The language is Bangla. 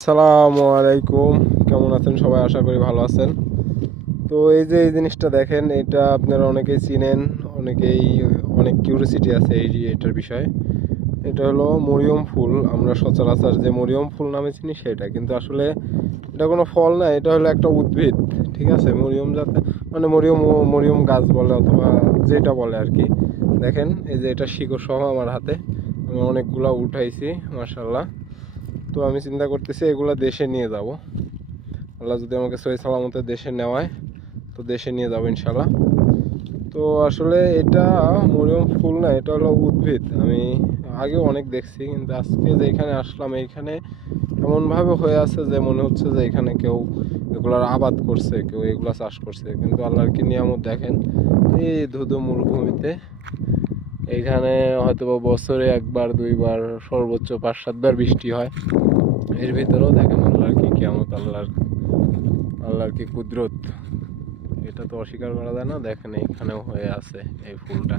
আসসালামু আলাইকুম। কেমন আছেন সবাই? আশা করি ভালো আছেন। তো এই যে এই জিনিসটা দেখেন, এটা আপনারা অনেকেই চিনেন, অনেকেই অনেক কিউরিওসিটি আছে এটার বিষয়ে। এটা হলো মরিয়ম ফুল। আমরা সচরাচর যে মরিয়ম ফুল নামে চিনি সেটা, কিন্তু আসলে এটা কোনো ফল না, এটা হলো একটা উদ্ভিদ। ঠিক আছে, মরিয়ম জাতে মানে মরিয়ম গাছ বলে অথবা যেটা বলে আর কি। দেখেন এই যে এটা শিকড় সহ আমার হাতে, আমি অনেকগুলা উঠাইছি মাশাআল্লাহ। তো আমি চিন্তা করতেছি এগুলা দেশে নিয়ে যাব। আল্লাহ যদি আমাকে সহি সালামতে দেশে নেওয়ায়, তো দেশে নিয়ে যাবো ইনশাল্লাহ। তো আসলে এটা মরিয়ম ফুল না, এটা হলো উদ্ভিদ। আমি আগেও অনেক দেখছি, কিন্তু আজকে যেখানে আসলাম এইখানে এমনভাবে হয়ে আছে যে মনে হচ্ছে যে এখানে কেউ এগুলার আবাদ করছে, কেউ এগুলা চাষ করছে। কিন্তু আল্লাহর কি নিয়ামত দেখেন, এই ধুধু মরুভূমিতে এইখানে হয়তো বছরে একবার দুইবার সর্বোচ্চ 5-7 বার বৃষ্টি হয়। এর ভিতরেও দেখেন আল্লাহর কি কিয়ামত, আল্লাহর কি কুদরত, এটা তো অস্বীকার করা যায় না। দেখেন এইখানেও হয়ে আছে এই ফুলটা।